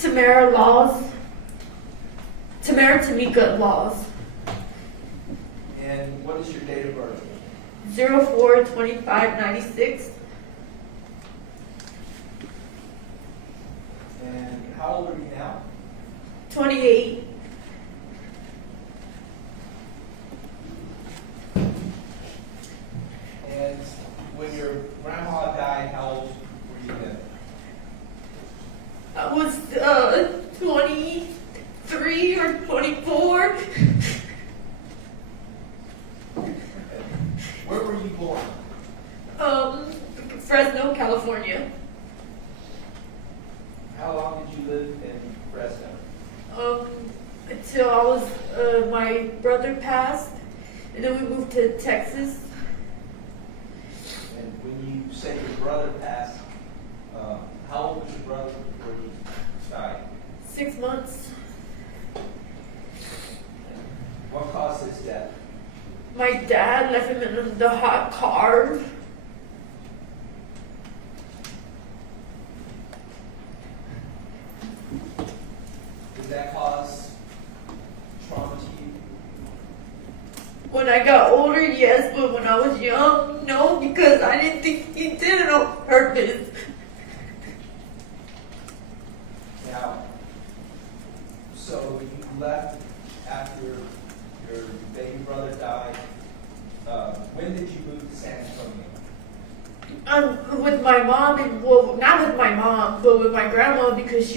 Tamera Laws. Tamera Tamika Laws. And what is your date of birth? 04/25/96. And how old are you now? 28. And when your grandma died, how old were you then? I was 23 or 24. Where were you born? Fresno, California. How long did you live in Fresno? Until I was my brother passed, and then we moved to Texas. And when you say your brother passed, how old was your brother before he died? 6 months. What caused his death? My dad left him in the hot car. Did that cause trauma to you? When I got older, yes, but when I was young, no, because I didn't think he did it on purpose. Now, so you left after your baby brother died. When did you move to San Antonio? With my mom, and well, not with my mom, but with my grandma, because she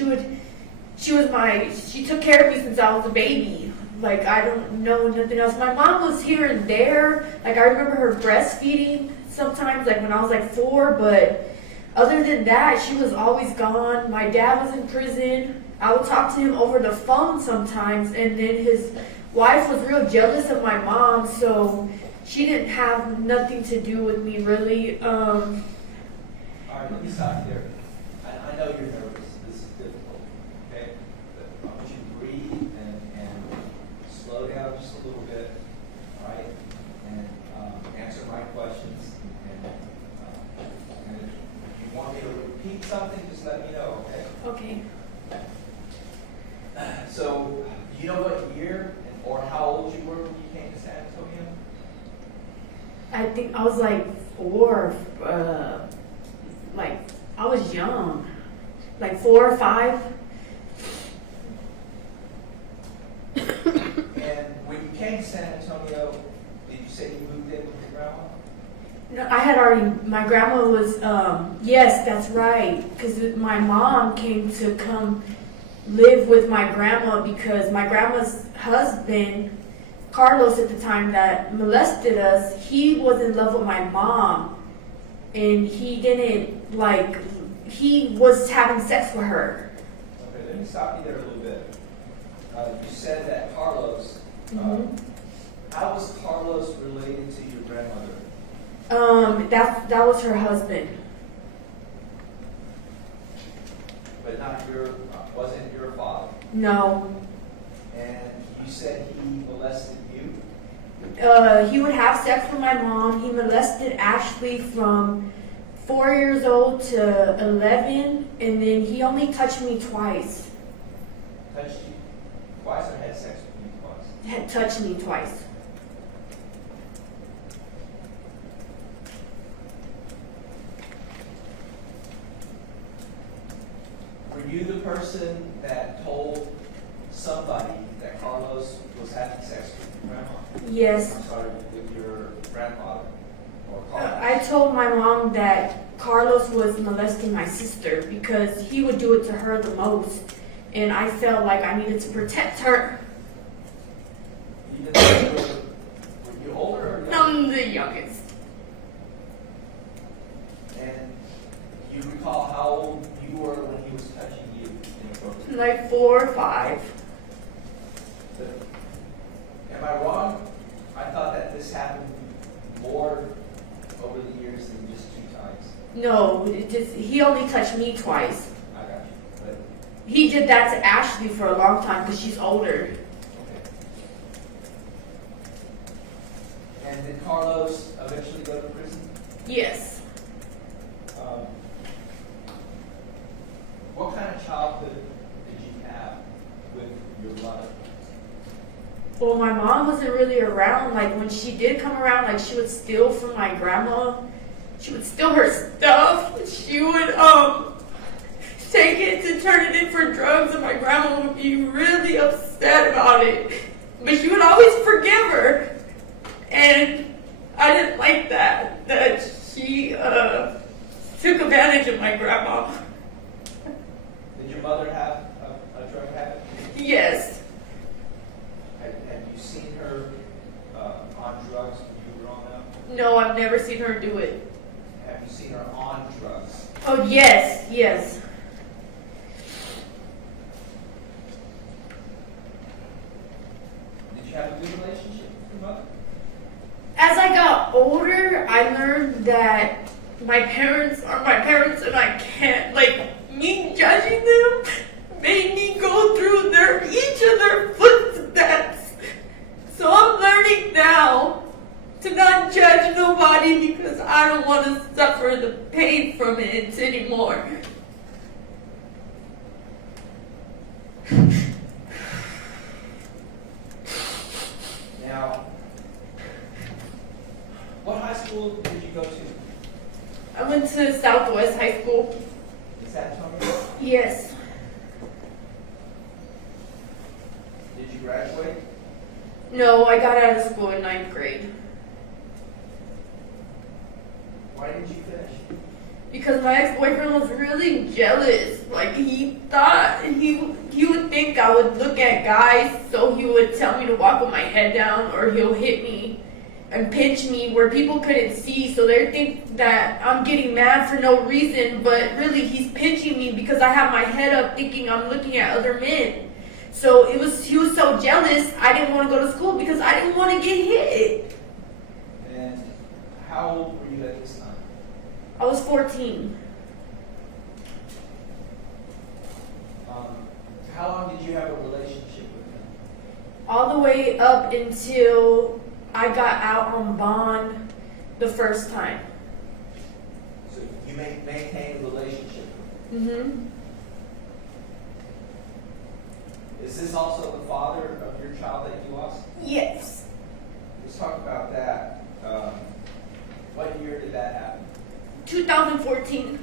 took care of me since I was a baby. Like, I don't know nothing else. My mom was here and there. Like, I remember her breastfeeding sometimes, like when I was like 4, but other than that, she was always gone. My dad was in prison. I would talk to him over the phone sometimes, and then his wife was real jealous of my mom, so she didn't have nothing to do with me, really. All right, let me stop you there. I know you're nervous. This is difficult, okay? But I want you to breathe and slow down just a little bit, all right? And answer my questions. And if you want me to repeat something, just let me know, okay? Okay. So, do you know what year or how old you were when you came to San Antonio? I think I was like 4, I was young, like 4 or 5. And when you came to San Antonio, did you say you moved in with your grandma? No, I had already, my grandma was, yes, that's right, because my mom came to come live with my grandma because my grandma's husband, Carlos at the time that molested us, he was in love with my mom, and he didn't, he was having sex with her. Okay, let me stop you there a little bit. You said that Carlos, how was Carlos related to your grandmother? That was her husband. But wasn't your father? No. And you said he molested you? He would have sex with my mom. He molested Ashley from 4 years old to 11, and then he only touched me twice. Touched you twice or had sex with you twice? Had touched me twice. Were you the person that told somebody that Carlos was having sex with your grandma? Yes. I'm sorry, with your grandfather or Carlos? I told my mom that Carlos was molesting my sister because he would do it to her the most, and I felt like I needed to protect her. Even though were you older or younger? I'm the youngest. And you recall how old you were when he was touching you inappropriately? Like 4 or 5. Am I wrong? I thought that this happened more over the years than just 2 times. No, he only touched me twice. I got you. But He did that to Ashley for a long time because she's older. okay. And did Carlos eventually go to prison? Yes. What kind of childhood did Well, my mom wasn't really around. Like, when she did come around, like, she would steal from my grandma. She would steal her stuff. She would, take it to turn it in for drugs, and my grandma would be really upset about it. But she would always forgive her. And I didn't like that she, took advantage of my grandma. Did your mother have a drug habit? Yes. Have you seen her on drugs when you were growing up? No, I've never seen her do it. Have you seen her on drugs? Oh, yes, yes. Did you have a good relationship with your mother? As I got older, I learned that my parents are my parents, and I can't, like, me judging them made me go through each of their footsteps. So I'm learning now to not judge nobody because I don't want to suffer the pain from it anymore. Now, what high school did you go to? I went to Southwest High School. Is that Tamera? Yes. Did you graduate? No, I got out of school in 9th grade. Why didn't you finish? Because my ex-boyfriend was really jealous. Like, he thought he would think I would look at guys, so he would tell me to walk with my head down, or he'll hit me and pinch me where people couldn't see, so they think that I'm getting mad for no reason, but really he's pinching me because I have my head up thinking I'm looking at other men. So he was so jealous, I didn't want to go to school because I didn't want to get hit. And how old were you at this time? I was 14. How long did you have a relationship with him? All the way up until I got out on bond the first time. So you maintained a relationship with him. Mm-hmm. Is this also the father of your child that you lost? Yes. Let's talk about that. What year did that happen? 2014.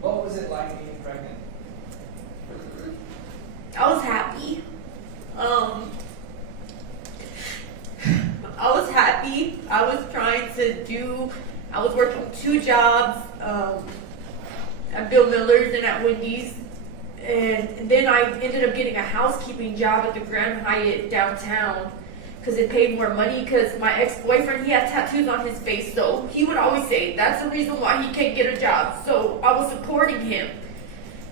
What was it like being pregnant? I was happy. I was happy. I was working 2 jobs, at Bill Miller's and at Wendy's. And then I ended up getting a housekeeping job at the Grand Hyatt downtown because it paid more money, because my ex-boyfriend, he had tattoos on his face, so he would always say that's the reason why he can't get a job. So I was supporting him.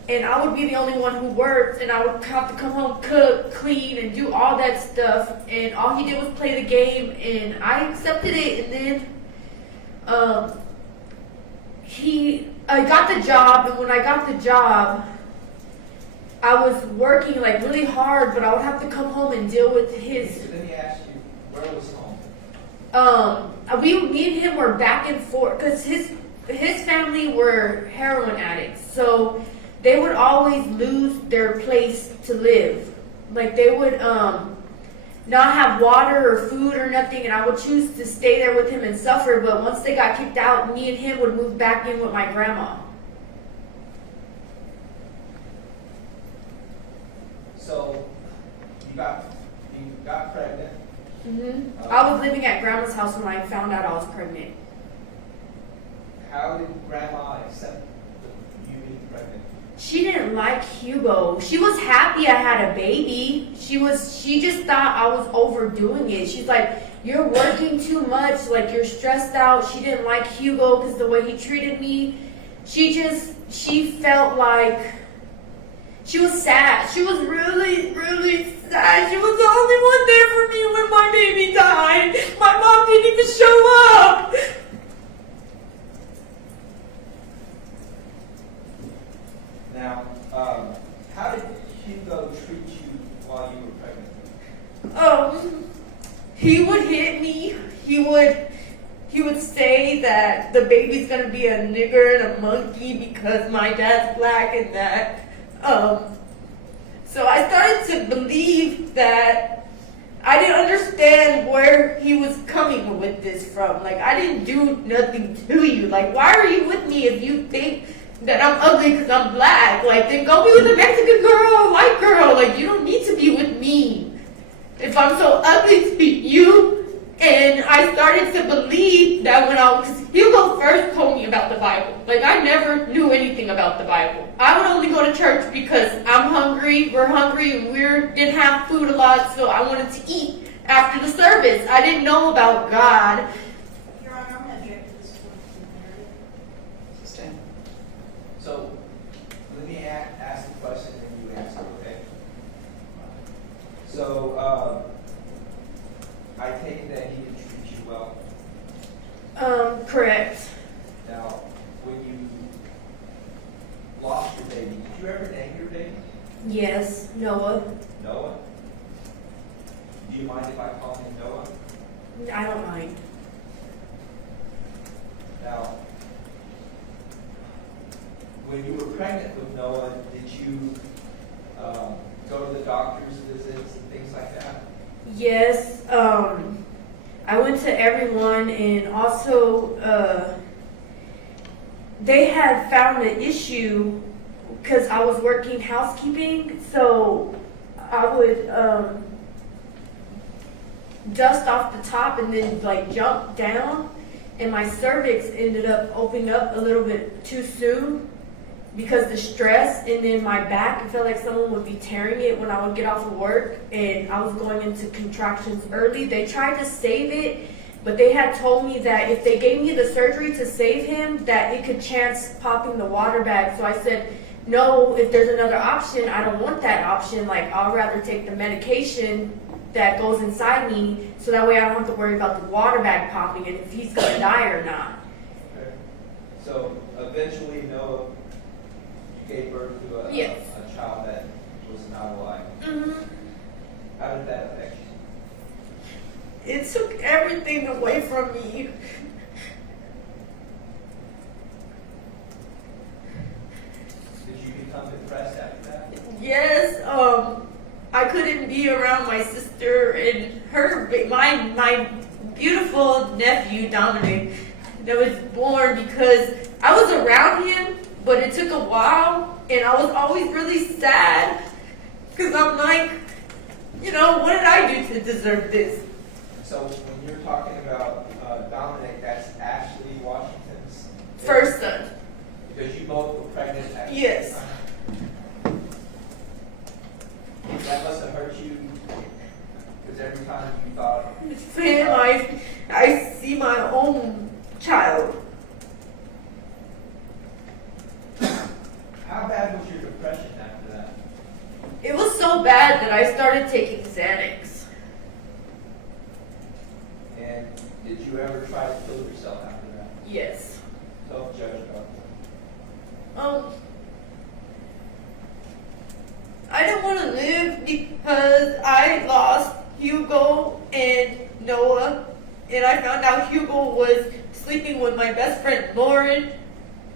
And I would be the only one who worked, and I would have to come home, cook, clean, and do all that stuff. And all he did was play the game, and I accepted it. And then I got the job, and when I got the job, I was working like really hard, but I would have to come home and deal with his. So let me ask you, where was home? Me and him were back and forth because his family were heroin addicts, so they would always lose their place to live. Like, they would not have water or food or nothing, and I would choose to stay there with him and suffer. But once they got kicked out, me and him would move back in with my grandma. So you got pregnant. Mm-hmm. I was living at grandma's house when I found out I was pregnant. How did grandma accept you being pregnant? She didn't like Hugo. She was happy I had a baby. She just thought I was overdoing it. She's like, you're working too much, like you're stressed out. She didn't like Hugo because the way he treated me. She felt like she was sad. She was really, really sad. She was the only one there for me when my baby died. My mom didn't even show up. Now, how did Hugo treat you while you were pregnant? He would hit me. He would say that the baby's gonna be a nigger and a monkey because my dad's black, and that So I started to believe that I didn't understand where he was coming with this from. Like, I didn't do nothing to you. Like, why are you with me if you think that I'm ugly because I'm black? Like, then go be with a Mexican girl or a white girl. Like, you don't need to be with me if I'm so ugly to you. And I started to believe that because Hugo first told me about the Bible. Like, I never knew anything about the Bible. I would only go to church because I'm hungry, we're hungry, and we didn't have food a lot, so I wanted to eat after the service. I didn't know about God. Your Honor, I'm going to object to this point from the narrative. So, let me ask the question and you answer, okay? So, I take it that he didn't treat you well. Correct. Now, when you lost your baby, did you ever name your baby? Yes, Noah. Noah? Do you mind if I call him Noah? I don't mind. Now, when you were pregnant with Noah, did you go to the doctor's visits and things like that? Yes, I went to everyone, and also they had found an issue because I was working housekeeping, so I would dust off the top and then like jump down, and my cervix ended up opening up a little bit too soon because the stress, and then my back, it felt like someone would be tearing it when I would get off of work, and I was going into contractions early. They tried to save it, but they had told me that if they gave me the surgery to save him, that it could chance popping the water bag. So I said, no, if there's another option, I don't want that option. Like, I'll rather take the medication that goes inside me, so that way I don't have to worry about the water bag popping and if he's gonna die or not. Okay. So eventually, Noah, you gave birth to a child that was not alive. Mm-hmm. How did that affect you? It took everything away from me. Did you become depressed after that? Yes, I couldn't be around my sister and my beautiful nephew, Dominic, that was born, because I was around him, but it took a while, and I was always really sad, because I'm like, what did I do to deserve this? So when you're talking about Dominic, that's Ashley Washington's First son. Because you both were pregnant at the Yes. same time. That must have hurt you, because every time you thought, Fam, I see my own child. how bad was your depression after that? It was so bad that I started taking Xanax. And did you ever try to kill yourself after that? Yes. Self-judge about I didn't want to live because I lost Hugo and Noah, and I found out Hugo was sleeping with my best friend Lauren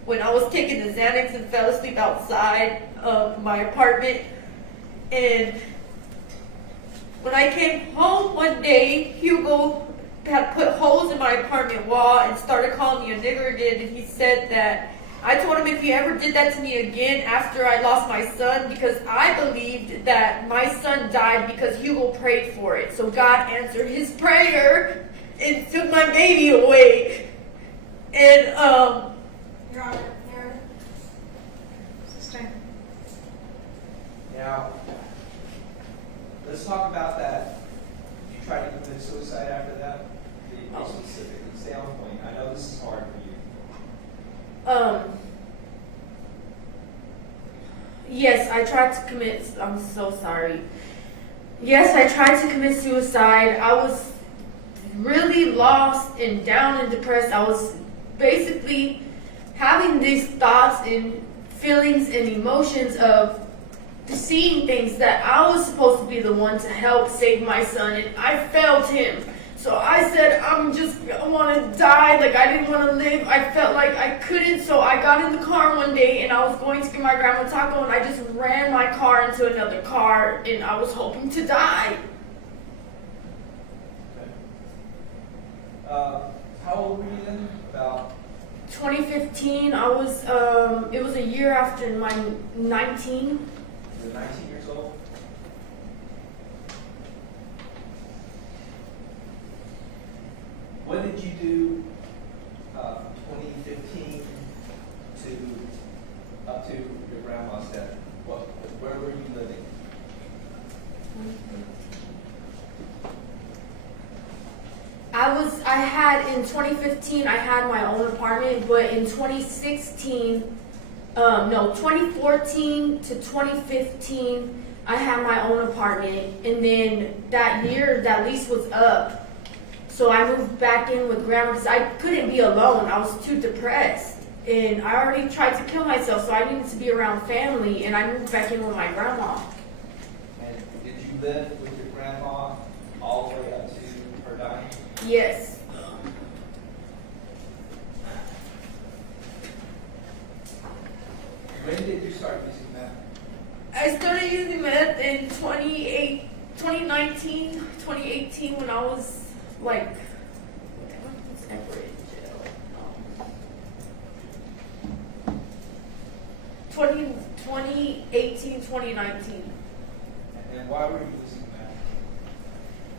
when I was taking the Xanax and fell asleep outside of my apartment. And when I came home one day, Hugo had put holes in my apartment wall and started calling me a nigger again, and he said that I told him if he ever did that to me again after I lost my son, because I believed that my son died because Hugo prayed for it. So God answered his prayer and took my baby away. And Your Honor, narrative. Sister. Now, let's talk about that. You tried to commit suicide after that? Be specific. Stay on point. I know this is hard for you. Yes, I tried to commit, I'm so sorry. Yes, I tried to commit suicide. I was really lost and down and depressed. I was basically having these thoughts and feelings and emotions of seeing things that I was supposed to be the one to help save my son, and I failed him. So I said, I want to die. Like, I didn't want to live. I felt like I couldn't. So I got in the car one day and I was going to get my grandma taco and I just ran my car into another car and I was hoping to die. How old were you then? About 2015, I was, it was a year after my 19. you were 19 years old? What did you do 2015 to up to your grandma's death? Where were you living? In 2015, I had my own apartment, but in 2014 to 2015, I had my own apartment, and then that year, that lease was up, so I moved back in with grandma because I couldn't be alone. I was too depressed, and I already tried to kill myself, so I needed to be around family, and I moved back in with my grandma. And did you live with your grandma all the way up to her dying? Yes. When did you start using meth? I started using meth in 2019, 2018 when I was like, when was I ever in jail? 2018, 2019. And why were you using meth?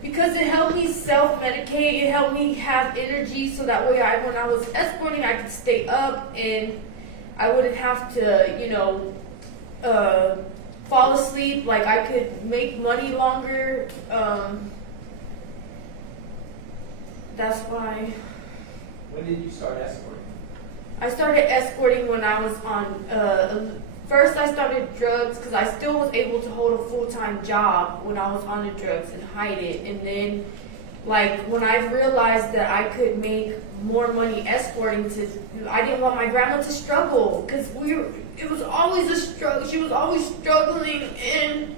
Because it helped me self-medicate, it helped me have energy so that way when I was escorting, I could stay up and I wouldn't have to, fall asleep. Like, I could make money longer. That's why. When did you start escorting? I started escorting when I was on, first I started drugs because I still was able to hold a full-time job when I was on the drugs and hide it. And then, like, when I realized that I could make more money escorting I didn't want my grandma to struggle because it was always a struggle. She was always struggling and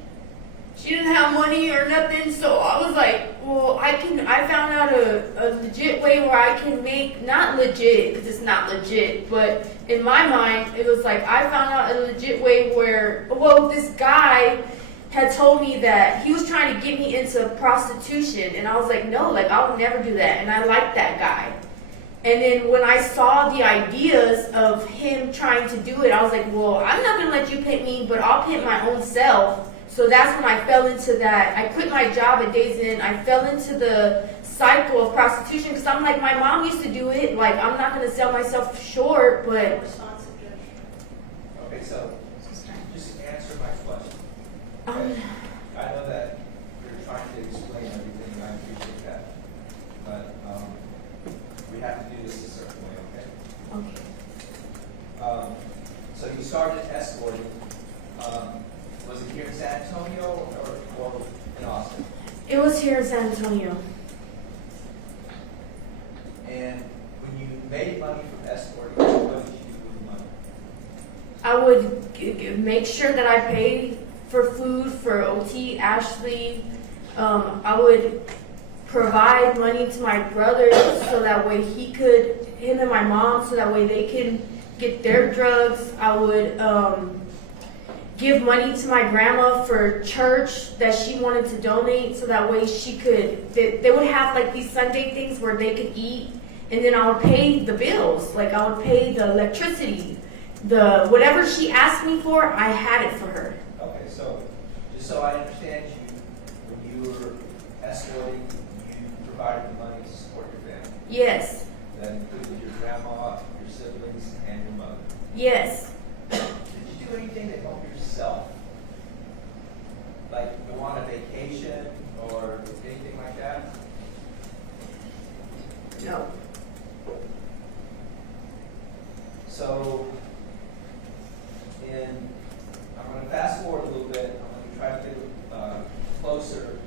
she didn't have money or nothing. So I was like, well, I found out a legit way where I can make, not legit because it's not legit, but in my mind, it was like I found out a legit way where, well, this guy had told me that he was trying to get me into prostitution, and I was like, no, like, I would never do that, and I liked that guy. And then when I saw the ideas of him trying to do it, I was like, well, I'm not going to let you pimp me, but I'll pimp my own self. So that's when I fell into that. I quit my job at Days Inn. I fell into the cycle of prostitution because I'm like, my mom used to do it. Like, I'm not going to sell myself short, but... Responsive judge. Okay, so just answer my question. Okay. I know that you're trying to explain everything, and I appreciate that. But we have to do this a certain way, okay? Okay. So you started escorting. Was it here in San Antonio or in Austin? It was here in San Antonio. And when you made money from escorting, what did you do with the money? I would make sure that I paid for food for OT, Ashley. I would provide money to my brother so that way him and my mom, so that way they can get their drugs. I would give money to my grandma for church that she wanted to donate so that way they would have like these Sunday things where they could eat, and then I would pay the bills. Like, I would pay the electricity, whatever she asked me for, I had it for her. Okay, so just so I understand you, when you were escorting, you provided the money to support your family. Yes. That included your grandma, your siblings, and your mother. Yes. Did you do anything to help yourself? Like go on a vacation or anything like that? No. So, I'm going to fast forward a little bit. I'm going to try to get closer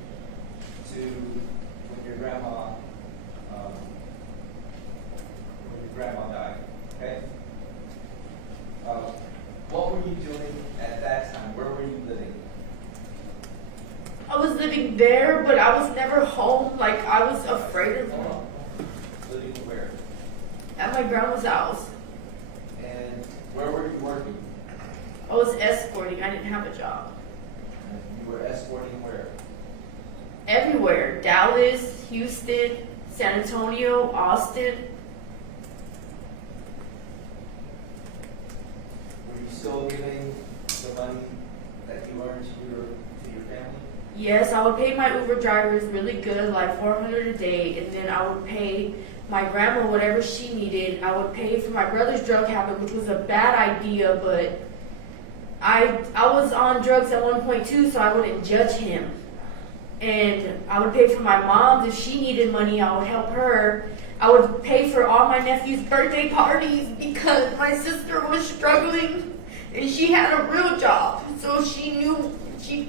to when your grandma died. Okay. What were you doing at that time? Where were you living? I was living there, but I was never home. Like, I was afraid of Hold on. Living where? at my grandma's house. And where were you working? I was escorting. I didn't have a job. And you were escorting where? Everywhere. Dallas, Houston, San Antonio, Austin. Were you still giving the money that you earned to your family? Yes, I would pay my Uber drivers really good, like $400 a day, and then I would pay my grandma whatever she needed. I would pay for my brother's drug habit, which was a bad idea, but I was on drugs at one point too, so I wouldn't judge him. And I would pay for my mom if she needed money. I would help her. I would pay for all my nephew's birthday parties because my sister was struggling and she had a real job, so she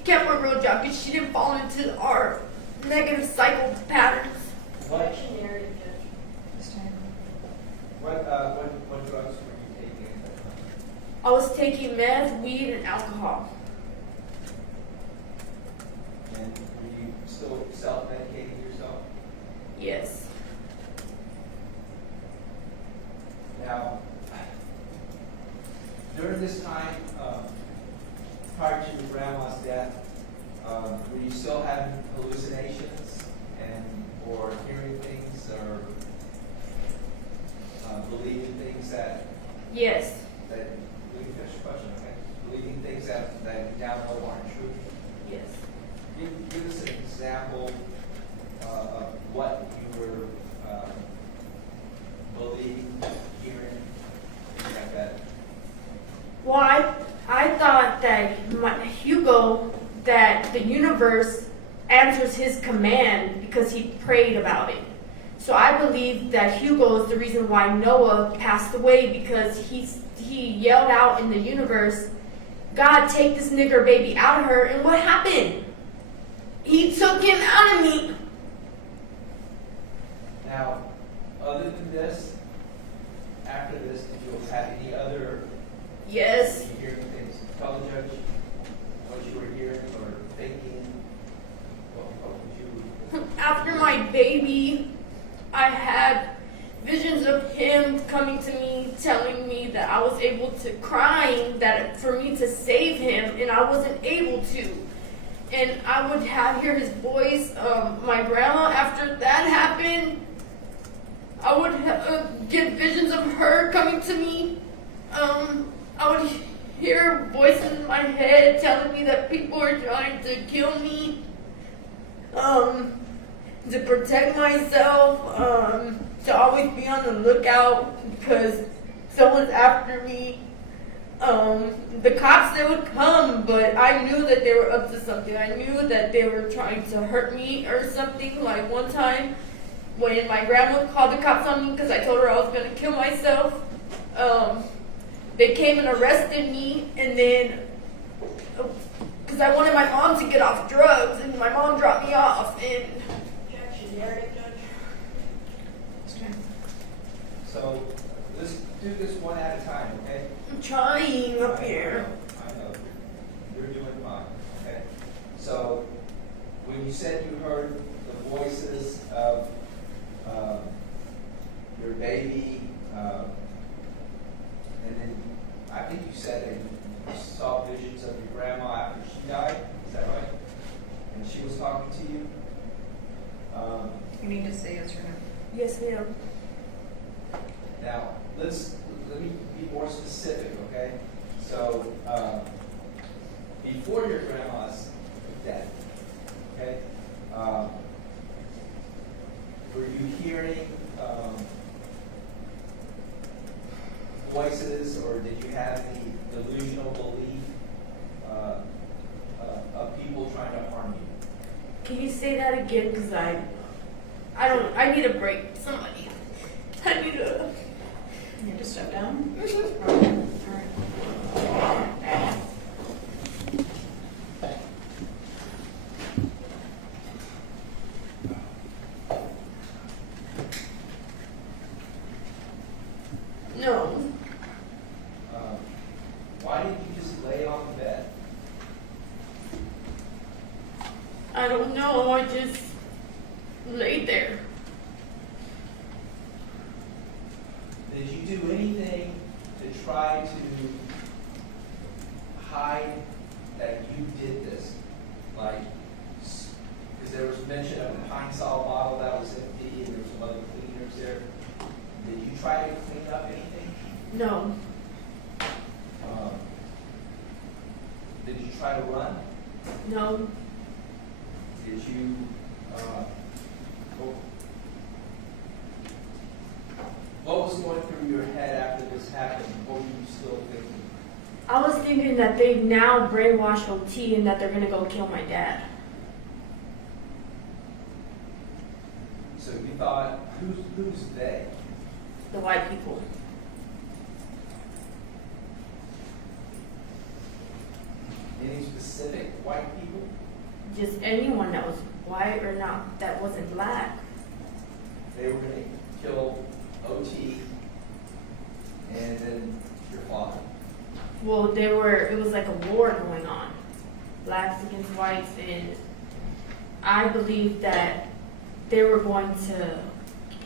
kept her real job because she didn't fall into our negative cycle patterns. What, Objection, narrative, judge. This time. what drugs were you taking at that time? I was taking meth, weed, and alcohol. And were you still self-medicating yourself? Yes. Now, during this time, prior to your grandma's death, were you still having hallucinations or hearing things or believing things that Yes. we can finish the question, okay? Believing things that you now know aren't true? Yes. Give us an example of what you were believing, hearing, things like that. Well, I thought that Hugo, that the universe answers his command because he prayed about it. So I believe that Hugo is the reason why Noah passed away, because he yelled out in the universe, God, take this nigger baby out of her. And what happened? He took him out of me. Now, other than this, after this, did you have any other Yes. hearing things? Tell the judge what you were hearing or thinking. What would you? After my baby, I had visions of him coming to me, telling me that I was able to, crying that for me to save him, and I wasn't able to. And I would hear his voice. My grandma, after that happened, I would get visions of her coming to me. I would hear voices in my head telling me that people are trying to kill me. To protect myself, to always be on the lookout because someone's after me. The cops, they would come, but I knew that they were up to something. I knew that they were trying to hurt me or something. Like one time when my grandma called the cops on me because I told her I was going to kill myself, they came and arrested me, and then because I wanted my mom to get off drugs, and my mom dropped me off, and Objection, narrative, judge. This time. So let's do this one at a time, okay? I'm trying up here. I know. You're doing fine, okay? So when you said you heard the voices of your baby, and then I think you said that you saw visions of your grandma after she died. Is that right? And she was talking to you? You need to say yes or no. Yes, ma'am. Now, let me be more specific, okay? So, before your grandma's death, okay, were you hearing voices, or did you have any delusional belief of people trying to harm you? Can you say that again? Because I need a break. Somebody. I need a. You need to step down? Okay. All right. No. Why didn't you just lay on the bed? I don't know, I just laid there. Did you do anything to try to hide that you did this? Like, because there was mention of a pine sol bottle that was empty, and there were some other cleaners there. Did you try to clean up anything? No, Did you try to run? no, Did you, what was going through your head after this happened? What were you still thinking? I was thinking that they now brainwashed OT and that they're gonna go kill my dad. So you thought, who's they? The white people. Any specific white people? Just anyone that was white or not, that wasn't black. They were going to kill OT and then your father. Well, it was like a war going on. Blacks against whites, and I believe that they were going to,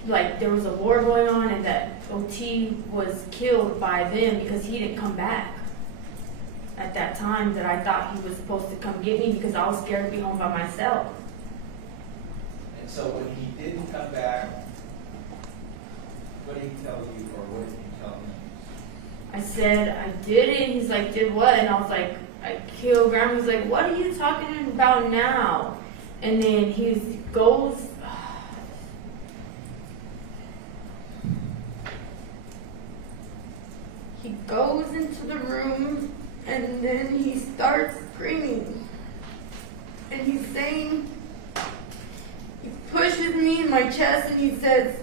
like, there was a war going on and that OT was killed by them because he didn't come back at that time that I thought he was supposed to come get me because I was scared to be home by myself. And so when he didn't come back, what did he tell you, or what did you tell him? I said, I did it. He's like, did what? And I was like, I killed Grandma. He's like, what are you talking about now? And then he goes, into the room, and then he starts screaming. And he's saying, he pushes me in my chest and he says,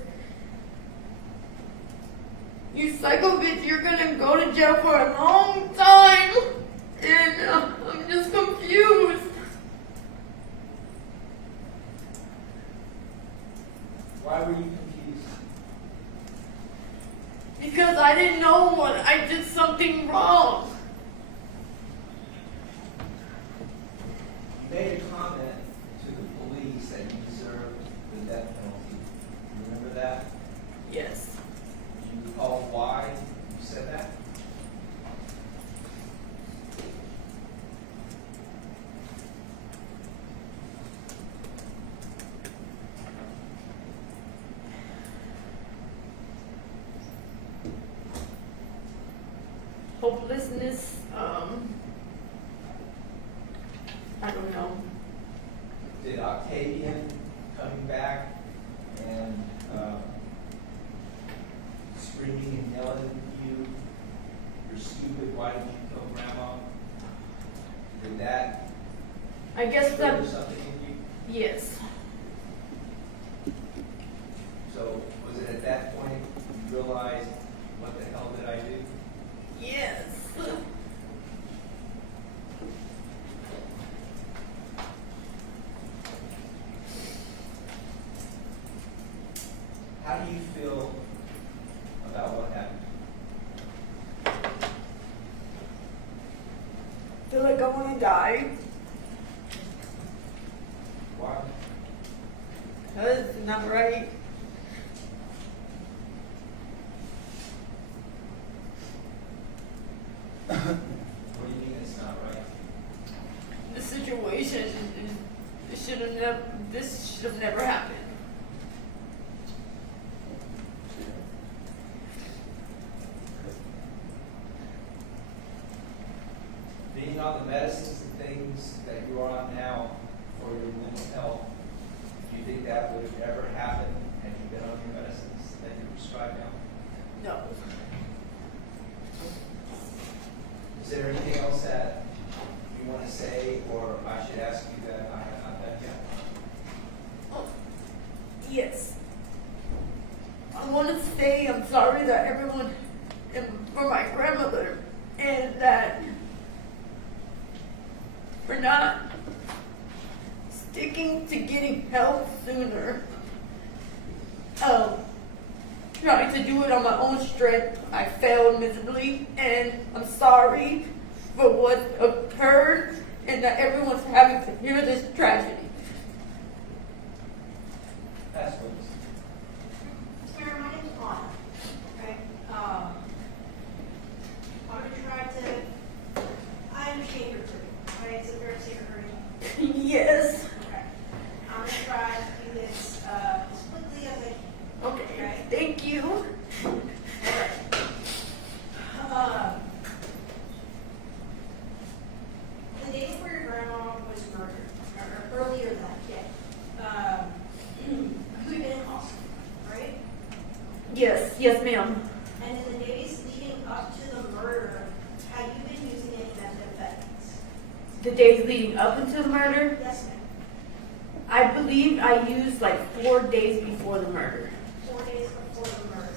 "You psycho bitch, you're gonna go to jail for a long time." And I'm just confused. Why were you confused? Because I didn't know what I did something wrong. You made a comment to the police that you deserved the death penalty. You remember that? Yes. Do you recall why you said that? Hopelessness, I don't know. Did Octavian coming back and screaming and yelling at you, "You're stupid, why did you kill Grandma"? Did that I guess trigger that, something in you? yes. So was it at that point you realized, what the hell did I do? Yes. How do you feel about what happened? I feel like I want to die. Why? Because it's not right. What do you mean it's not right? The situation this should have never happened. Being on the medicines and things that you are on now for your mental health, do you think that would have ever happened had you been on your medicines that you're prescribed now? No. Is there anything else that you want to say, or I should ask you that I have not done yet? Oh, yes. I want to say I'm sorry that everyone, and for my grandmother, and that for not sticking to getting help sooner. Trying to do it on my own strength, I failed miserably, and I'm sorry for what occurred, and that everyone's having to hear this tragedy. Past witness. Tamara, my name's Anna. Okay. I'm gonna try to. I understand your grief. Right? It's a very secret hurting. Yes. Okay. I'm gonna try to do this as quickly as I can. Okay. Thank you. The day before your grandma was murdered, or earlier that day, you had been in hospital, right? Yes, ma'am. And in the days leading up to the murder, had you been using any methamphetamines? The days leading up into the murder, Yes, ma'am. I believe I used like 4 days before the murder. 4 days before the murder.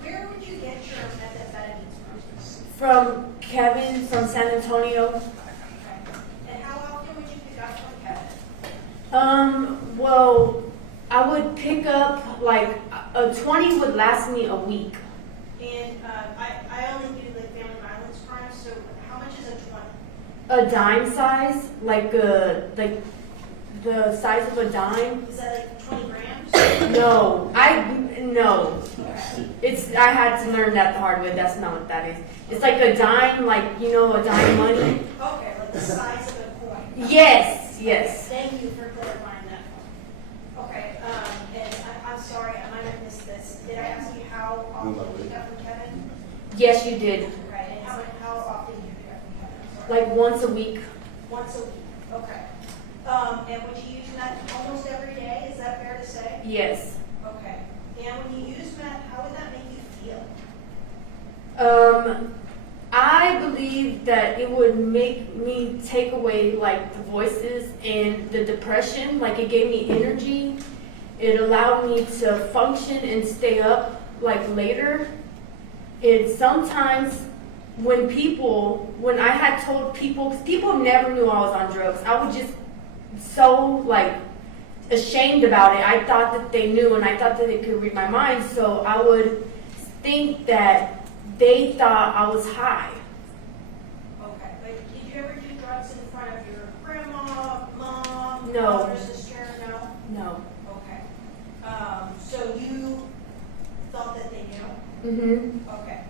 Where would you get your methamphetamines from? From Kevin from San Antonio. Okay. And how often would you pick up from Kevin? Well, I would pick up like a 20 would last me a week. And I only do like family violence crimes, so how much is a 20? A dime size, like the size of a dime. Is that like 20 grams? No. Okay. I had to learn that the hard way. That's not what that is. It's like a dime, like a dime money. Okay, like the size of a coin. Yes. Thank you for clarifying that. Okay, and I'm sorry, I might have missed this. Did I ask you how often you pick up from Kevin? Yes, you did. Right, and how often you pick up from Kevin? I'm sorry. Like once a week. Once a week, okay. And would you use meth almost every day, is that fair to say? Yes. Okay. And when you use meth, how would that make you feel? I believe that it would make me take away like the voices and the depression. Like it gave me energy. It allowed me to function and stay up like later. It sometimes when I had told people, 'cause people never knew I was on drugs. I was just so like ashamed about it. I thought that they knew and I thought that they could read my mind. So I would think that they thought I was high. Okay, but did you ever do drugs in front of your grandma, mom, No. brother, sister? No? No. Okay. So you thought that they knew? Mm-hmm. Okay.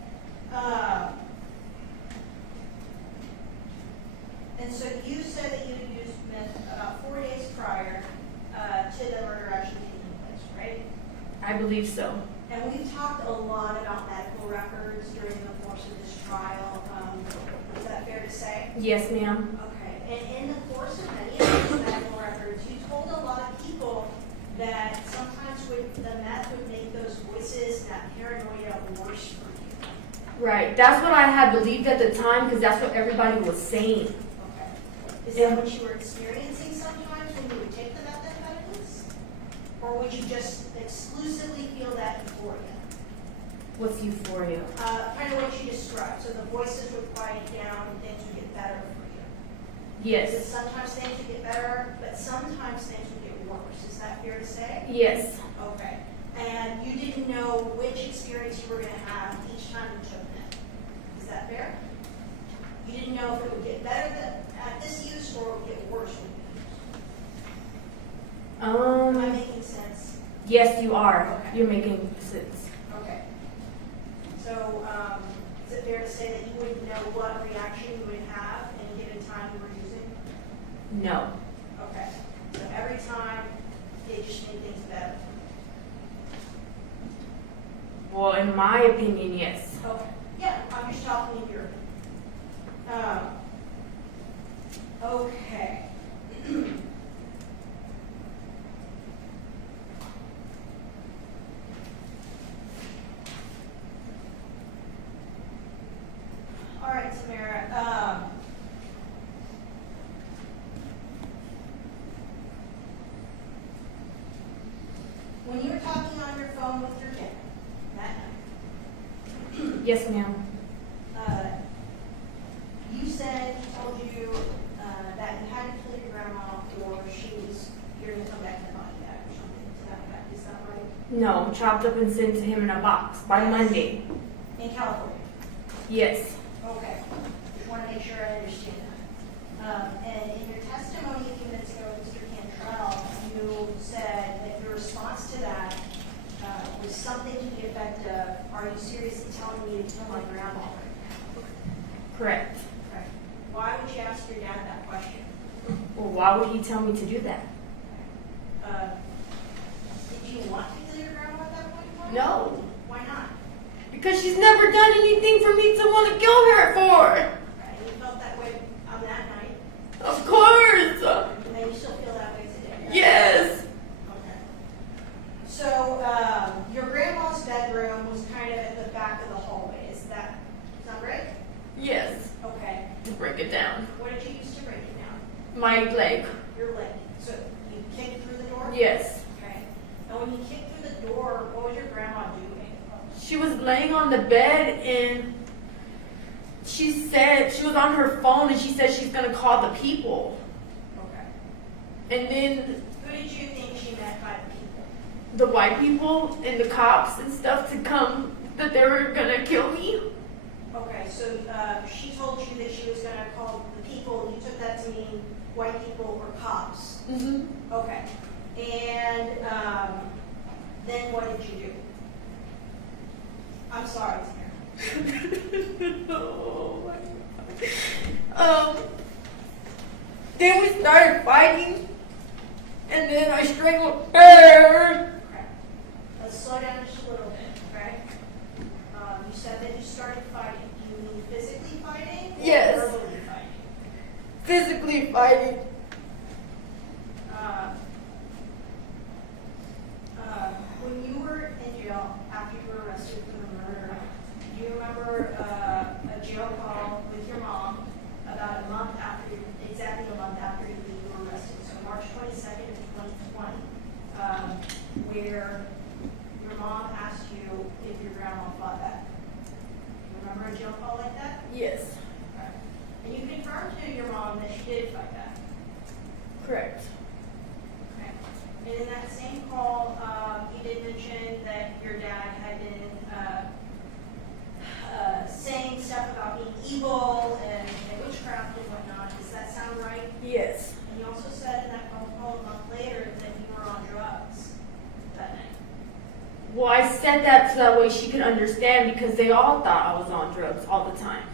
And so you said that you had used meth about 4 days prior to the murder actually taking place, right? I believe so. And we've talked a lot about medical records during the course of this trial. Is that fair to say? Yes, ma'am. Okay. And in the course of many of these medical records, you told a lot of people that sometimes the meth would make those voices, that paranoia, worse for you. Right. That's what I had believed at the time because that's what everybody was saying. Okay. Is that what you were experiencing sometimes when you would take the methamphetamines? Or would you just exclusively feel that euphoria? What's euphoria? Kind of what you described. So the voices would quiet down and things would get better for you. Yes. Because sometimes things would get better, but sometimes things would get worse. Is that fair to say? Yes. Okay. And you didn't know which experience you were going to have each time you took meth. Is that fair? You didn't know if it would get better at this use or it would get worse with the use. Am I making sense? Yes, you are. Okay. You're making sense. Okay. So, is it fair to say that you wouldn't know what reaction you would have any given time you were using? No. Okay. So every time, it just made things better. Well, in my opinion, yes. Okay. Yeah, I'm just talking in your opinion. Okay. All right, Tamera. When you were talking on your phone with your dad that night, Yes, ma'am. you said he told you that you had to kill your grandma or you're going to come back to the body bag or something to that effect. Is that right? No, chopped up and sent to him in a box by Monday. In California? Yes. Okay. Just want to make sure I understand that. And in your testimony a few minutes ago, Mr. Cantrell, you said response to that was something to the effect of, "Are you seriously telling me to kill my grandma?" Correct. Okay. Why would you ask your dad that question? Well, why would he tell me to do that? Did you want to kill your grandma at that point in time? No. Why not? Because she's never done anything for me to want to kill her for. Right. You felt that way on that night, Of course. and you still feel that way today. Right? Yes. Okay. So your grandma's bedroom was kind of at the back of the hallway. Is that sound right? Yes. Okay. To break it down. What did you use to break it down? My leg. Your leg. So you kicked through the door? Yes. Okay. And when you kicked through the door, what was your grandma doing? She was laying on the bed and she said she was on her phone and she said she's gonna call the people. Okay. And then Who did you think she meant by the people? the white people and the cops and stuff to come, that they were gonna kill me. Okay, so she told you that she was going to call the people. You took that to mean white people or cops. Mm-hmm. Okay. And then what did you do? I'm sorry, Tamera. Oh my God. Then we started fighting, and then I strangled her. Okay. Let's slow down just a little bit, okay? You said that you started fighting. Do you mean physically fighting? Or Yes. verbally fighting? Physically fighting. When you were in jail after you were arrested for the murder, do you remember a jail call with your mom about a month after, exactly a month after you were arrested, so March 22nd of 2020, where your mom asked you if your grandma fought back? Do you remember a jail call like that? Yes. Okay. And you confirmed to your mom that she did fight back? Correct. Okay. And in that same call, you did mention that your dad had been saying stuff about being evil and witchcraft and whatnot. Does that sound right? Yes. And you also said in that phone call a month later that you were on drugs that night. Well, I said that so that way she could understand because they all thought I was on drugs all the time.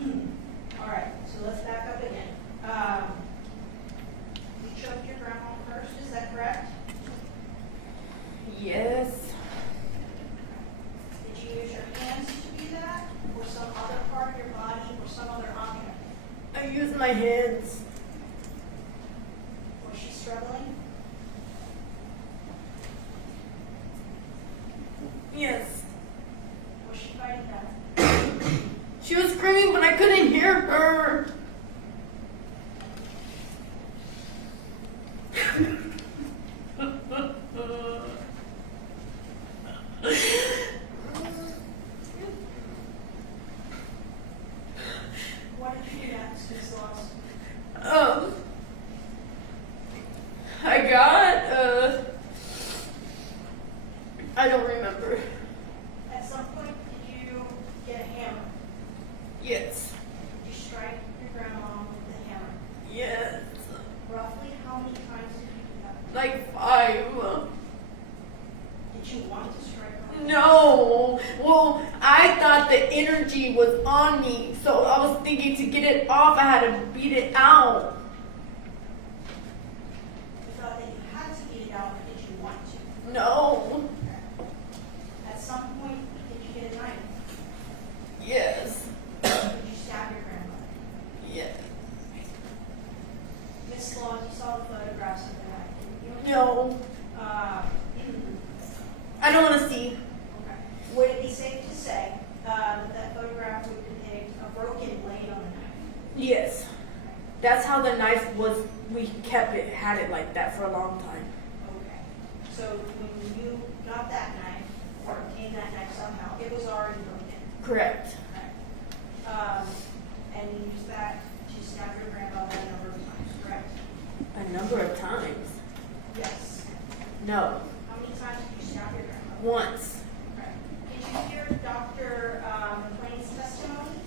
Okay. All right. So let's back up again. You choked your grandma first. Is that correct? Yes. Did you use your hands to do that, or some other part of your body, or some other object? I used my hands. Was she struggling? Yes. Was she fighting back? She was screaming, but I couldn't hear her. What did you do next, Miss Laws? I got, I don't remember. At some point, did you get a hammer? Yes. Did you strike your grandma with the hammer? Yes. Roughly how many times did you do that? Like 5. Did you want to strike her? No. Well, I thought the energy was on me, so I was thinking to get it off, I had to beat it out. You thought that you had to beat it out, but did you want to? No. At some point, did you get a knife? Yes. Did you stab your grandmother? Yes. Miss Laws, you saw the photographs of the knife, didn't you? No. I don't want to see. Okay. Would it be safe to say that photograph would depict a broken blade on the knife? Yes. That's how the knife was. We kept it, had it like that for a long time. Okay. So when you got that knife, or obtained that knife somehow, it was already broken. Correct. Okay. And you used that to stab your grandmother a number of times, correct? A number of times. Yes. No. How many times did you stab your grandmother? Once. Okay. Did you hear Dr. McLean's testimony?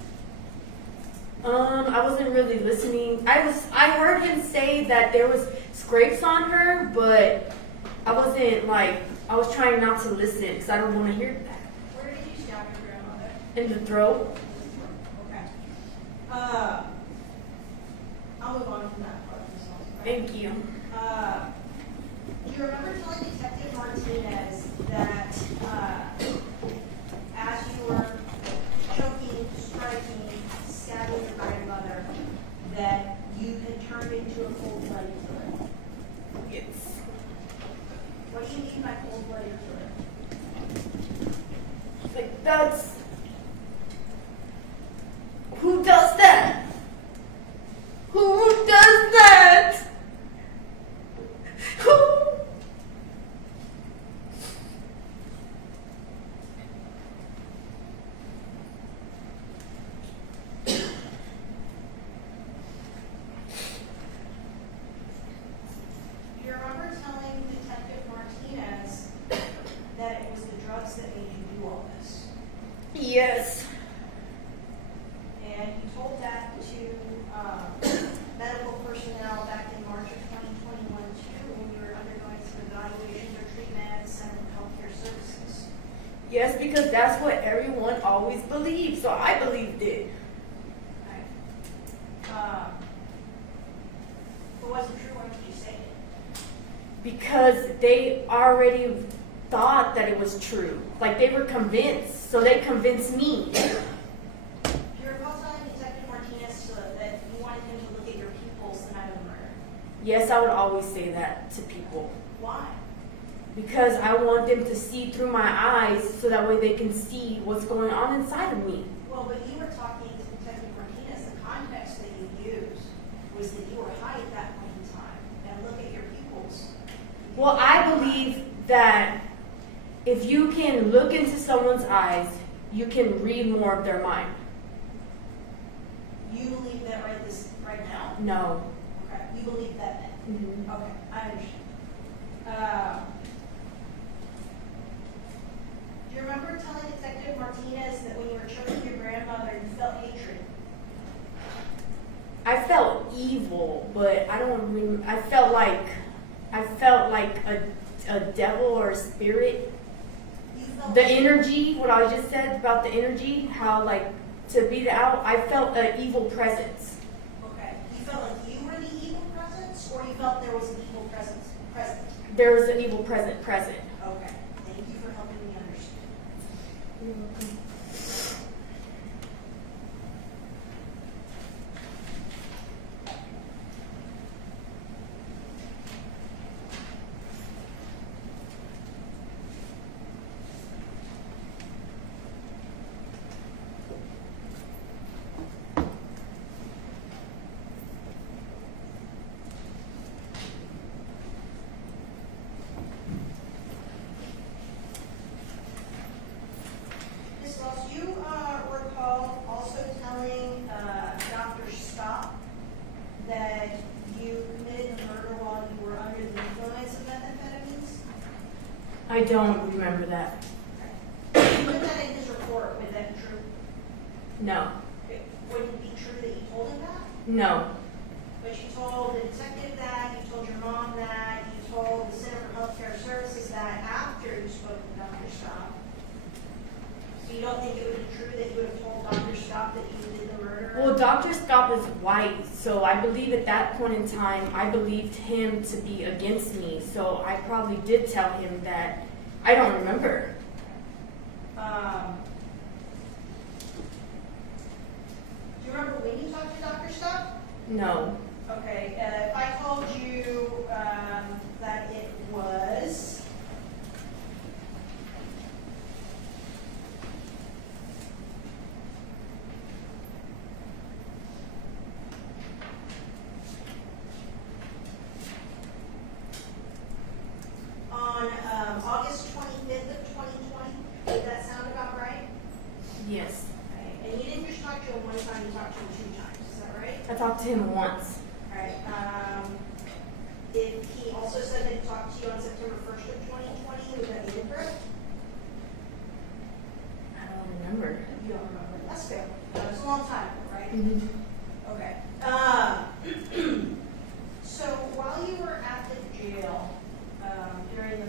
I wasn't really listening. I heard him say that there was scrapes on her, but I wasn't like, I was trying not to listen because I don't want to hear that. Where did you stab your grandmother? In the throat. Okay. I'll move on from that part of this also. Thank you. Do you remember telling Detective Martinez that as you were choking, striking, stabbing your grandmother, that you had turned into a cold-blooded killer? Yes. What do you mean by cold-blooded killer? Like, that's. Who does that? Who does that? Who? Do you remember telling Detective Martinez that it was the drugs that made you do all this? Yes. And you told that to medical personnel back in March of 2021 too, when you were undergoing some evaluations or treatment at the Center for Healthcare Services. Yes, because that's what everyone always believed, so I believed it. Okay. If it wasn't true, why did you say it? Because they already thought that it was true. Like, they were convinced, so they convinced me. Do you recall telling Detective Martinez that you wanted him to look at your pupils the night of the murder? Yes, I would always say that to people. Why? Because I want them to see through my eyes so that way they can see what's going on inside of me. Well, but you were talking to Detective Martinez, the context that you used was that you were high at that point in time. And look at your pupils. Well, I believe that if you can look into someone's eyes, you can read more of their mind. You believe that right now? No. Okay. You believe that then? Mhm. Okay, I understand. Do you remember telling Detective Martinez that when you were choking your grandmother, you felt hatred? I felt evil, but I don't. I felt like a devil or a spirit. You felt The energy, what I just said about the energy, how like to beat it out. I felt an evil presence. Okay. You felt like you were the evil presence, or you felt there was an evil presence present? There was an evil present. Okay. Thank you for helping me understand. You're welcome. Ms. Laws, you recall also telling Dr. Stop that you committed the murder while you were under the influence of methamphetamines? I don't remember that. You put that in his report. Would that be true? No. It wouldn't be true that you told him that? No. But you told the detective that, you told your mom that, you told the Center for Healthcare Services that after you spoke with Dr. Stop. So you don't think it would be true that you would have told Dr. Stop that you did the murder? Well, Dr. Scott is white, so I believe at that point in time, I believed him to be against me. So I probably did tell him that. I don't remember. Do you remember when you talked to Dr. Stop? No. Okay, if I told you that it was on August 25th of 2020, did that sound about right? Yes. Okay, and you didn't just talk to him one time, you talked to him 2 times, is that right? I talked to him once. Alright, if he also said that he talked to you on September 1st of 2020, would that be incorrect? I don't remember. You don't remember, that's fair. It's a long time ago, right? Mm-hmm. Okay. So while you were at the jail during the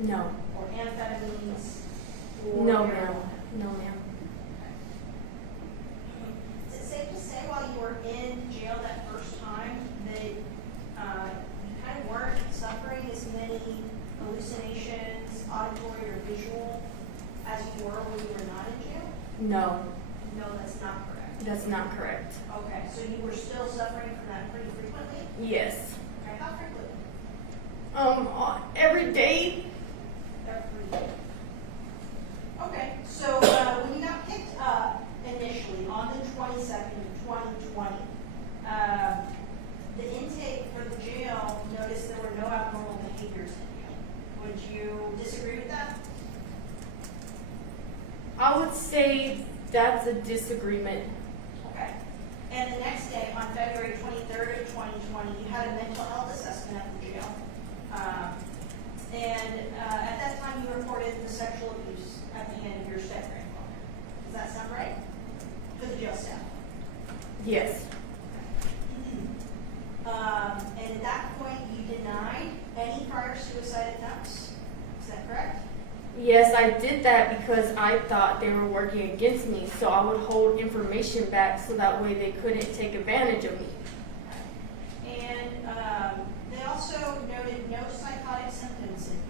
No. or amphetamines? Or No, ma'am. marijuana? No, ma'am. Is it safe to say while you were in jail that first time that you kind of weren't suffering as many hallucinations, auditory or visual, as you were when you were not in jail? No, No, that's not correct. that's not correct. Okay, so you were still suffering from that pretty frequently? Yes. Okay, how frequently? Every day. Every day. Okay, so when you got picked up initially on the 22nd of 2020, the intake for the jail noticed there were no abnormal behaviors in jail. Would you disagree with that? I would say that's a disagreement. Okay. And the next day, on February 23rd of 2020, you had a mental health assessment at the jail. At that time, you reported the sexual abuse at the hand of your step-grandfather. Does that sound right? For the jail staff. Yes. And at that point, you denied any prior suicide attempts. Is that correct? Yes, I did that because I thought they were working against me, so I would hold information back so that way they couldn't take advantage of me. And they also noted no psychotic symptoms in you.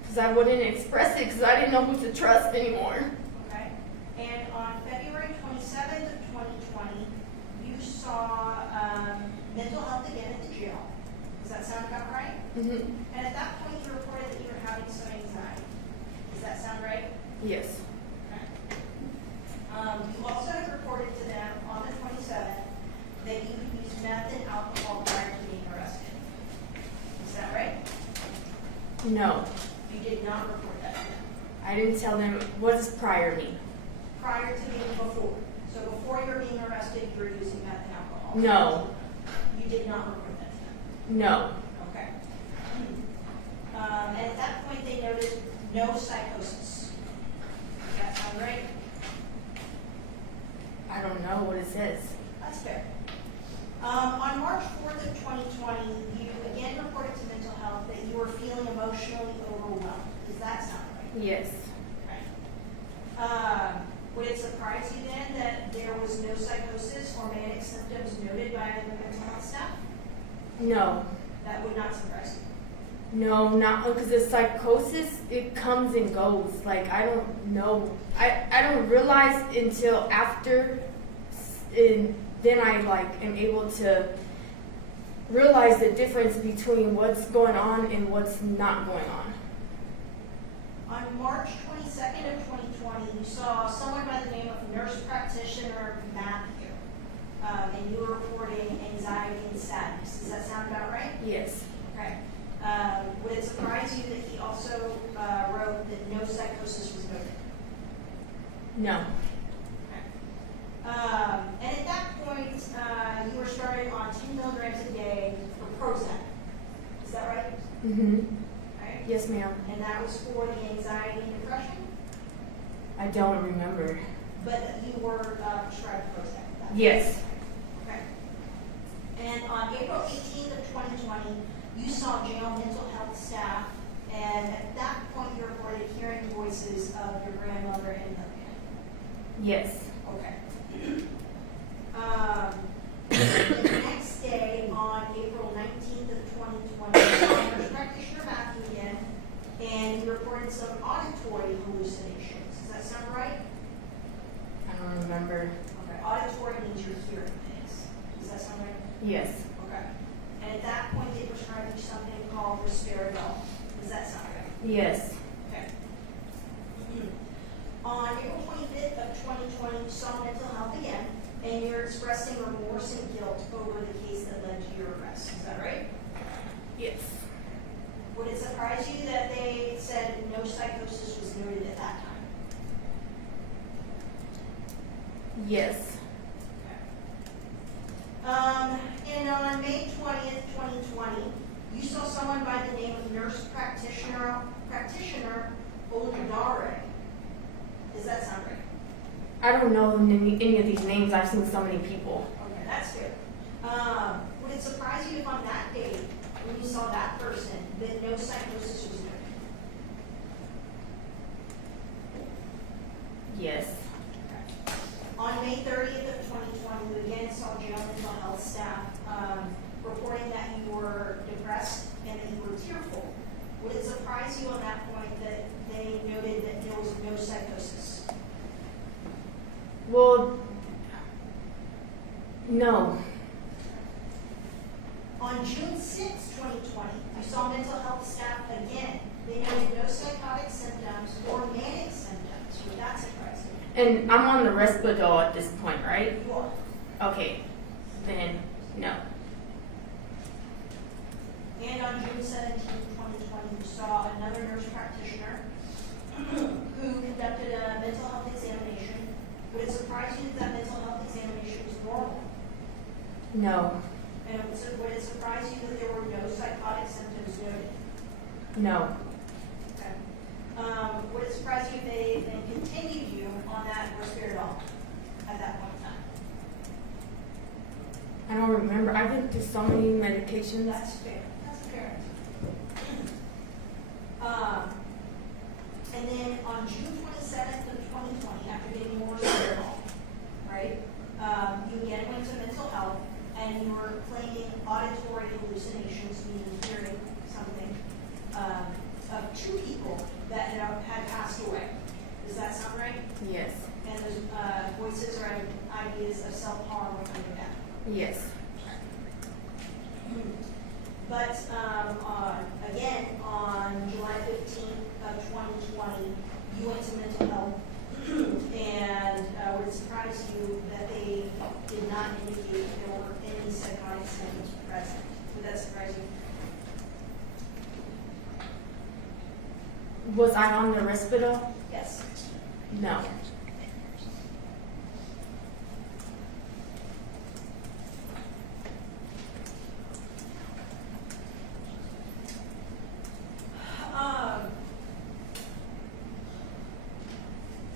Because I wouldn't express it because I didn't know who to trust anymore. Okay. And on February 27th of 2020, you saw mental health again at the jail. Does that sound about right? Mm-hmm. And at that point, you reported that you were having some anxiety. Does that sound right? Yes. Okay. You also had reported to them on the 27th that you had used meth and alcohol prior to being arrested. Is that right? No. You did not report that to them. I didn't tell them what does prior mean. Prior to being before. So before you were being arrested, you were using meth and alcohol. No. You did not report that to them. No. Okay. And at that point, they noted no psychosis. Does that sound right? I don't know what it says. That's fair. On March 4th of 2020, you again reported to mental health that you were feeling emotionally overwhelmed. Does that sound right? Yes. Okay. Would it surprise you then that there was no psychosis or manic symptoms noted by the mental health staff? No. That would not surprise you. No, not because the psychosis, it comes and goes. Like, I don't know. I don't realize until after, and then I am able to realize the difference between what's going on and what's not going on. On March 22nd of 2020, you saw someone by the name of nurse practitioner Matthew, and you were reporting anxiety and sadness. Does that sound about right? Yes. Okay. Would it surprise you that he also wrote that no psychosis was noted? No. Okay. And at that point, you were starting on 10 milligrams a day for Prozac. Is that right? Mm-hmm. Okay. Yes, ma'am. And that was for the anxiety and depression? I don't remember. But you were prescribed Prozac at that time? Yes. Okay. And on April 18th of 2020, you saw jail mental health staff, and at that point you reported hearing voices of your grandmother and her aunt. Yes. Okay. The next day, on April 19th of 2020, you saw nurse practitioner Matthew again, and you reported some auditory hallucinations. Does that sound right? I don't remember. Okay. Auditory means you're hearing things. Does that sound right? Yes. Okay. And at that point, they prescribed you something called risperidone. Does that sound right? Yes. Okay. On April 25th of 2020, you saw mental health again, and you're expressing remorse and guilt over the case that led to your arrest. Is that right? Yes. Would it surprise you that they said no psychosis was noted at that time? Yes. And on May 20th, 2020, you saw someone by the name of nurse practitioner Oludare. Does that sound right? I don't know any of these names. I've seen so many people. Okay, that's good. Would it surprise you if on that day, when you saw that person, that no psychosis was Yes. On May 30th of 2020, you again saw jail mental health staff reporting that you were depressed and that you were tearful. Would it surprise you on that point that they noted that there was no psychosis? Well, no. On June 6, 2020, you saw mental health staff again. They noted no psychotic symptoms or manic symptoms. Would that surprise you? And I'm on the Risperdal at this point, right? You are. Okay. Then, no. And on June 17, 2020, you saw another nurse practitioner who conducted a mental health examination. Would it surprise you that that mental health examination was normal? No. And would it surprise you that there were no psychotic symptoms noted? No. Okay. Would it surprise you if they then continued you on that Risperdal at that point in time? I don't remember. I've been through so many medications. That's fair. That's fair. And then on June 27th of 2020, after getting more Risperdal, right, you again went to mental health and you were claiming auditory hallucinations, meaning hearing something, of two people that had passed away. Does that sound right? Yes. And those voices or ideas of self-harm or something like that. Yes. But again, on July 15th of 2020, you went to mental health, and would it surprise you that they did not indicate that there were any psychotic symptoms present? Would that surprise you? Was I on the Risperdal? Yes. No.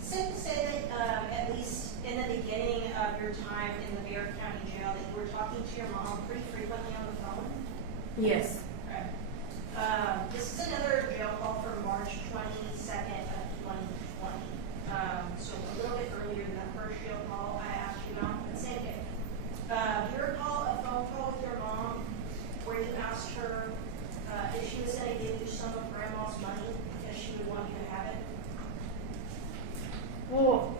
Safe to say that at least in the beginning of your time in the Bexar County Jail, that you were talking to your mom pretty frequently on the phone. Yes. Right. This is another jail call from March 22nd of 2020. So a little bit earlier than that first jail call I asked you about, the same day. Do you recall a phone call with your mom where you asked her if she was going to give you some of Grandma's money because she would want you to have it? Well,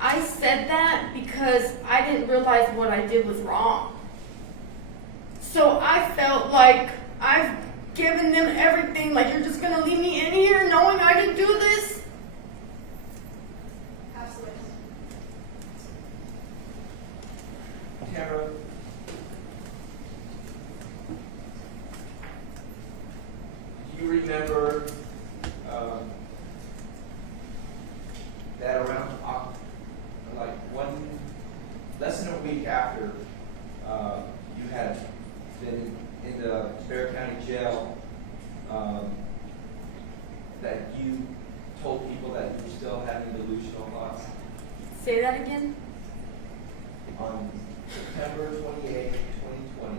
I said that because I didn't realize what I did was wrong. So I felt like I've given them everything, like you're just gonna leave me in here knowing I didn't do this? Absolutely. Tamera, do you remember that around less than a week after you had been in the Bexar County Jail, that you told people that you were still having delusional thoughts? Say that again? On September 28, 2020,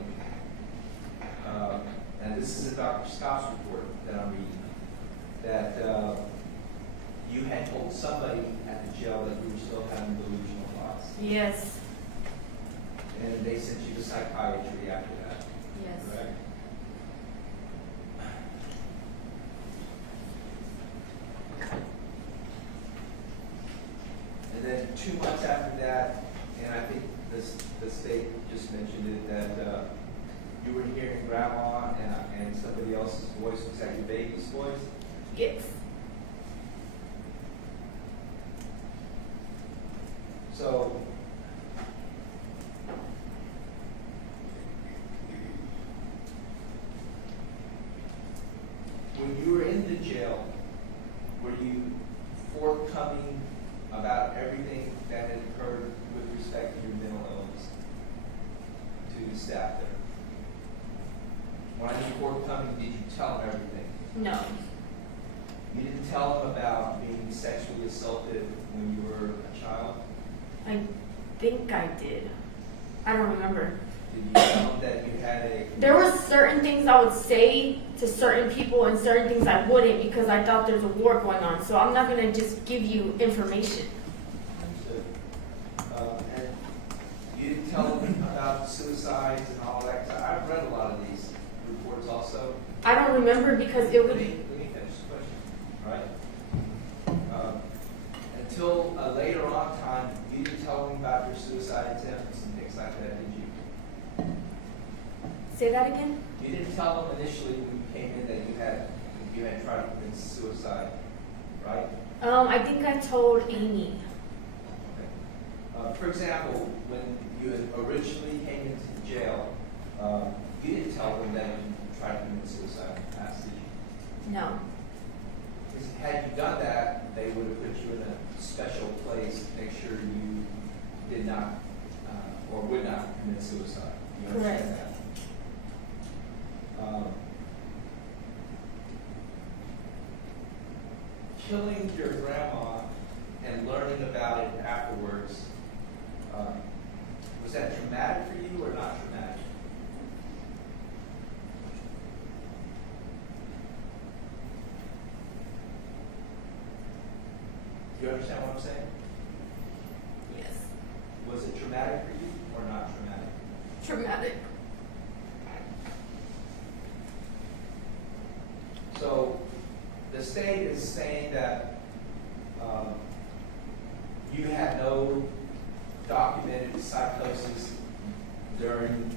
and this is a Dr. Scott's report that I'm reading, that you had told somebody at the jail that you were still having delusional thoughts. Yes. And they sent you to psychiatry after that. Yes. Correct? And then 2 months after that, and I think the state just mentioned it, that you were hearing Grandma and somebody else's voice. Was that your baby's voice? Yes. So, when you were in the jail, were you forthcoming about everything that had occurred with respect to your mental illness to the staff there? When I mean forthcoming, did you tell them everything? No. You didn't tell them about being sexually assaulted when you were a child? I think I did. I don't remember. Did you tell them that you had a? There were certain things I would say to certain people and certain things I wouldn't because I thought there's a war going on. So I'm not going to just give you information. Understood. And you didn't tell them about suicides and all that. 'Cause I've read a lot of these reports also. I don't remember because it Let would. me finish the question, all right? Until a later on time, you didn't tell them about your suicide attempts and things like that, did you? Say that again? You didn't tell them initially when you came in that you had tried to commit suicide, right? I think I told Amy. Okay. For example, when you had originally came into the jail, you didn't tell them that you tried to commit suicide in the past, did you? No. Because had you done that, they would have put you in a special place to make sure you did not or would not commit suicide. You understand Correct. that? Killing your grandma and learning about it afterwards, was that traumatic for you or not traumatic? Do you understand what I'm saying? Yes. Was it traumatic for you or not traumatic? Traumatic. So the state is saying that you had no documented psychosis during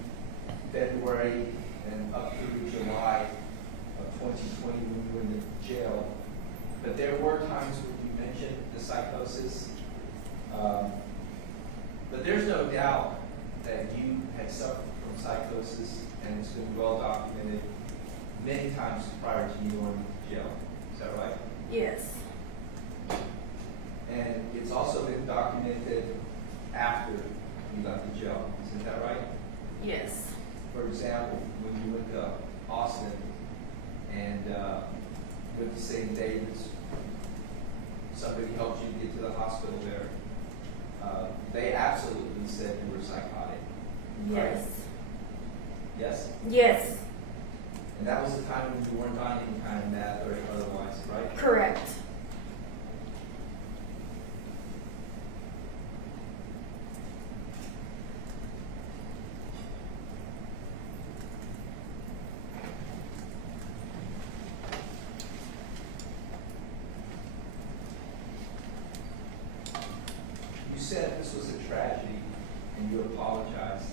February and up through July of 2020 when you were in the jail. But there were times when you mentioned the psychosis. But there's no doubt that you had suffered from psychosis, and it's been well documented many times prior to you going to jail. Is that right? Yes. And it's also been documented after you left the jail. Isn't that right? Yes. For example, when you went to Austin and went to St. David's, somebody helped you get to the hospital there. They absolutely said you were psychotic. Yes. Right? Yes? Yes. And that was the time when you weren't on any kind of meth or otherwise, right? Correct. You said this was a tragedy and you apologized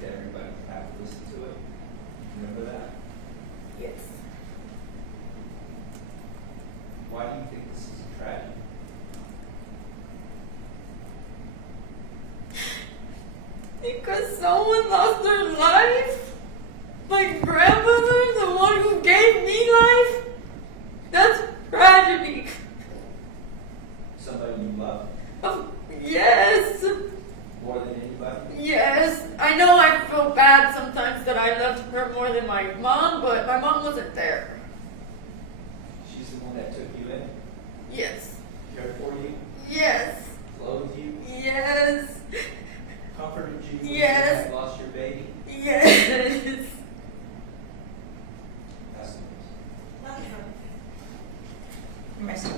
to everybody to have to listen to it. Remember that? Yes. Why do you think this is a tragedy? Because someone lost their life? My grandmother, the one who gave me life? That's tragedy. Somebody you love Yes. more than anybody? Yes. I know I feel bad sometimes that I loved her more than my mom, but my mom wasn't there. She's the one that took you in, Yes. cared for you, Yes. clothed you, Yes. comforted you when Yes. you had lost your baby. Yes. That's the Nothing. Mr.